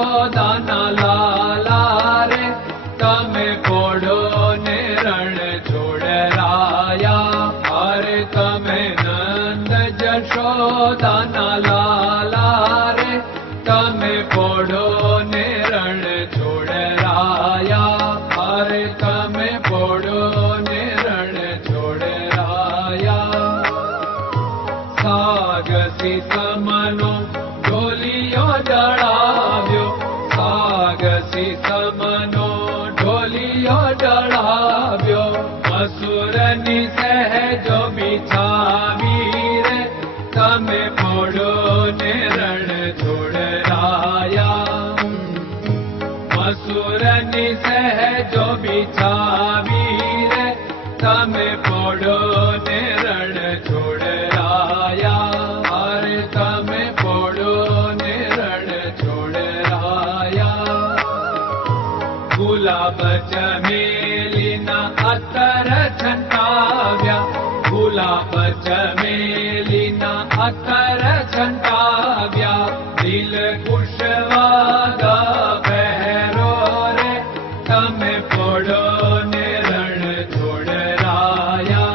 જશોદાના લાલા રે તમે પોડો ને રણ છોડરાયા. અરે તમે નંદ જશોદાના લાલા રે તમે પોડો ને રણ છોડરાયા. અરે તમે પોડો ને રણ છોડરાયા. સાગસી સમનો ઢોલિયો ડળાવ્યો, સાગસી સમનો ઢોલિયો ડળાવ્યો. મસૂરની સહેજો બિછાવી રે તમે પોડો ને રણ છોડરાયા. મસૂરની સહેજો બિછાવી રે તમે પોડો ને રણ છોડરાયા. અરે તમે પોડો ને રણ છોડરાયા. ગુલાબ ચમેલીના અત્તર છંટાવ્યા, ગુલાબ ચમેલીના અત્તર છંટાવ્યા. દિલ કુશવાદા પહેરો રે તમે પોડો ને રણ છોડરાયા.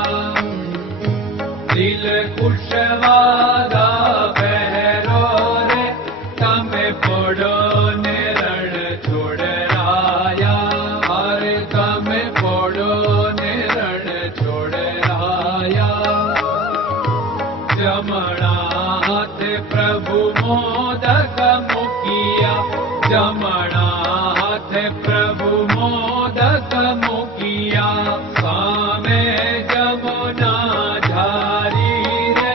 દિલ કુશવાદા પહેરો રે તમે પોડો ને રણ છોડરાયા. અરે તમે પોડો ને રણ છોડરાયા. જમણા હાથે પ્રભુ મોદક મૂકિયા, જમણા હાથે પ્રભુ મોદક મૂકિયા. સામે જમુના ઝારી રે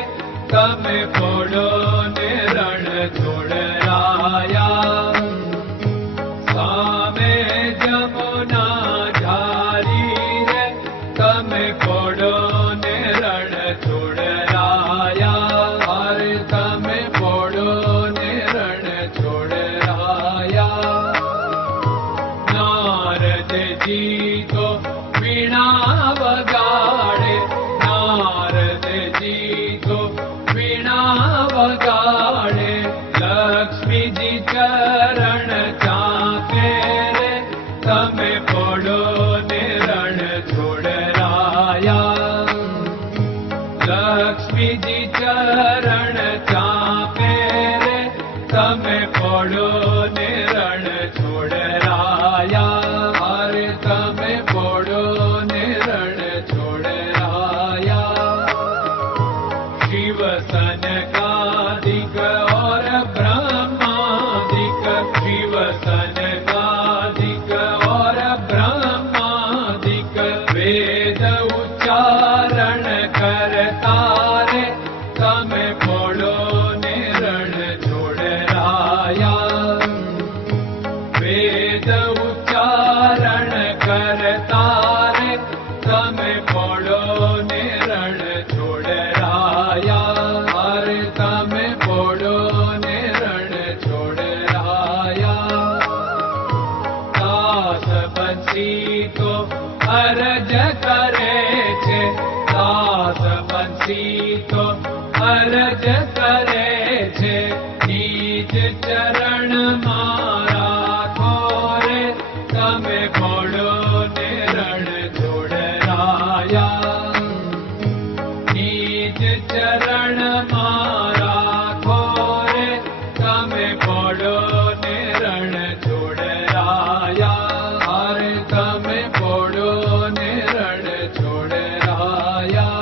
તમે પોડો ને રણ છોડરાયા. સામે જમુના ઝારી રે તમે પોડો ને રણ છોડરાયા. અરે તમે પોડો ને રણ છોડરાયા. નારદજી તો વીણા વગાડે, નારદજી તો વીણા વગાડે. લક્ષ્મીજી ચરણ ચાકે રે તમે પોડો ને રણ છોડરાયા. લક્ષ્મીજી ચરણ ચાપે રે તમે પોડો ને રણ છોડરાયા. અરે તમે પોડો ને રણ છોડરાયા. શિવ સનકાદિક और ब्रह्मादिक, शिव सनकादिक और ब्रह्मादिक. वेद उच्चारण करता रे તમે પોડો ને રણ છોડરાયા. વેદ ઉચ્ચારણ કરતા રે તમે પોડો ને રણ છોડરાયા. અરે તમે પોડો ને રણ છોડરાયા. દાસ બંસી તો અરજ કરે છે, દાસ બંસી તો અરજ કરે છે. નીચ ચરણ મારા ખોરે તમે પોડો ને રણ છોડરાયા. નીચ ચરણ મારા ખોરે તમે પોડો ને રણ છોડરાયા. અરે તમે પોડો ને રણ છોડરાયા.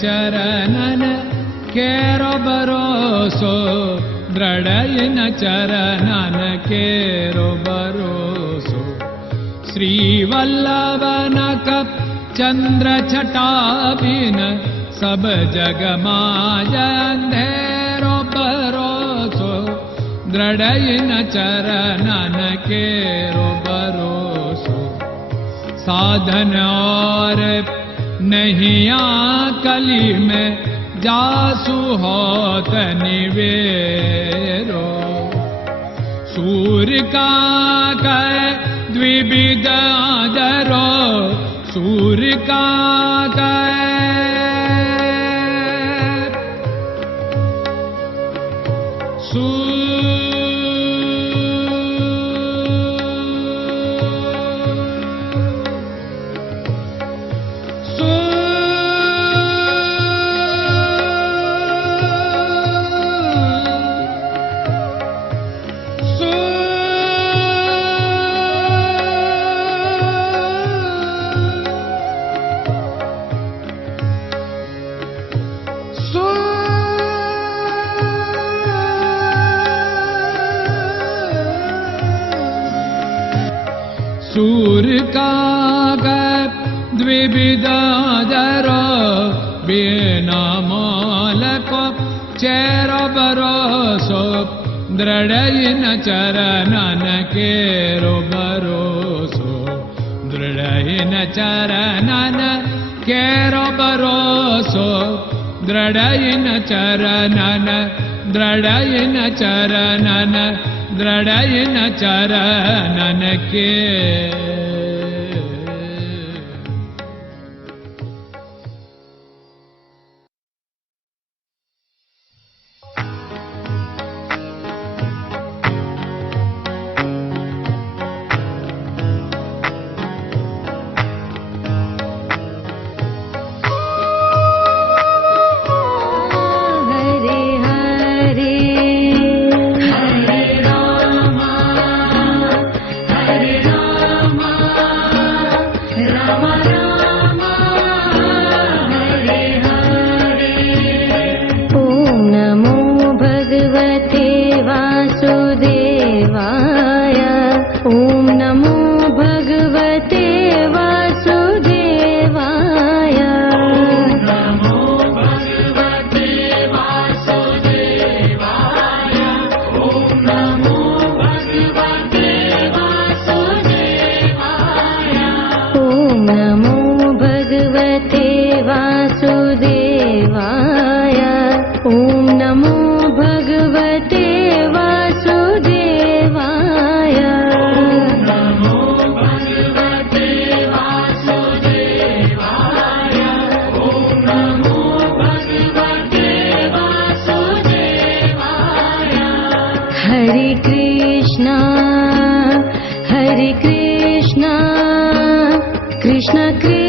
ચરણન કેરો ભરોસો, દ્રઢયન ચરણન કેરો ભરોસો. શ્રી વલ્લભન કપ ચંદ્ર છટાબિન સબ જગમાં અંધેરો ભરોસો. દ્રઢયન ચરણન કેરો ભરોસો. साधन और नहीं कली में जासु होत निवेरो सूर्य का कै द्विविध आदरो सूर्य का सूर्य का द्विविधादर बिना मालको चेर भरोसो दृढ़ चरणन केरो भरोसो दृढ़ चरणन केरो भरोसो दृढ़ चरणन दृढ़ चरणन दृढ़ चरणन के Krishna Krishna